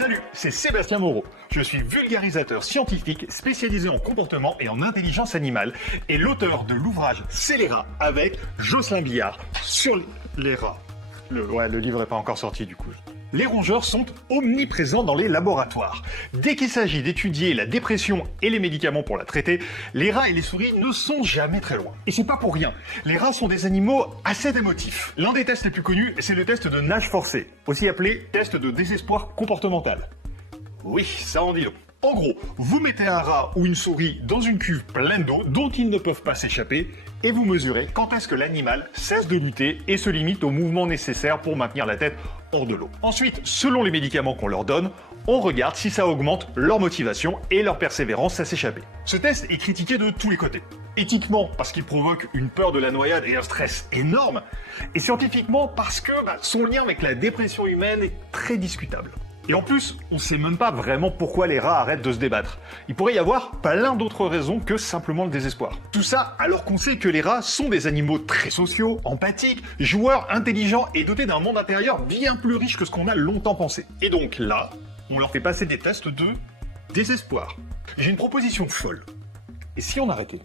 Salut, c'est Sébastien Moreau. Je suis vulgarisateur scientifique spécialisé en comportement et en intelligence animale et l'auteur de l'ouvrage C'est les rats avec Jocelyn Billard sur les rats. Le livre n'est pas encore sorti du coup. Les rongeurs sont omniprésents dans les laboratoires. Dès qu'il s'agit d'étudier la dépression et les médicaments pour la traiter, les rats et les souris ne sont jamais très loin. Et c'est pas pour rien. Les rats sont des animaux assez émotifs. L'un des tests les plus connus, c'est le test de nage forcé, aussi appelé test de désespoir comportemental. Oui, ça en dit long. En gros, vous mettez un rat ou une souris dans une cuve pleine d'eau dont ils ne peuvent pas s'échapper et vous mesurez quand est-ce que l'animal cesse de lutter et se limite aux mouvements nécessaires pour maintenir la tête hors de l'eau. Ensuite, selon les médicaments qu'on leur donne, on regarde si ça augmente leur motivation et leur persévérance à s'échapper. Ce test est critiqué de tous les côtés. Éthiquement, parce qu'il provoque une peur de la noyade et un stress énorme, et scientifiquement parce que son lien avec la dépression humaine est très discutable. Et en plus, on sait même pas vraiment pourquoi les rats arrêtent de se débattre. Il pourrait y avoir plein d'autres raisons que simplement le désespoir. Tout ça alors qu'on sait que les rats sont des animaux très sociaux, empathiques, joueurs, intelligents et dotés d'un monde intérieur bien plus riche que ce qu'on a longtemps pensé. Et donc là, on leur fait passer des tests de désespoir. J'ai une proposition folle. Et si on arrêtait ?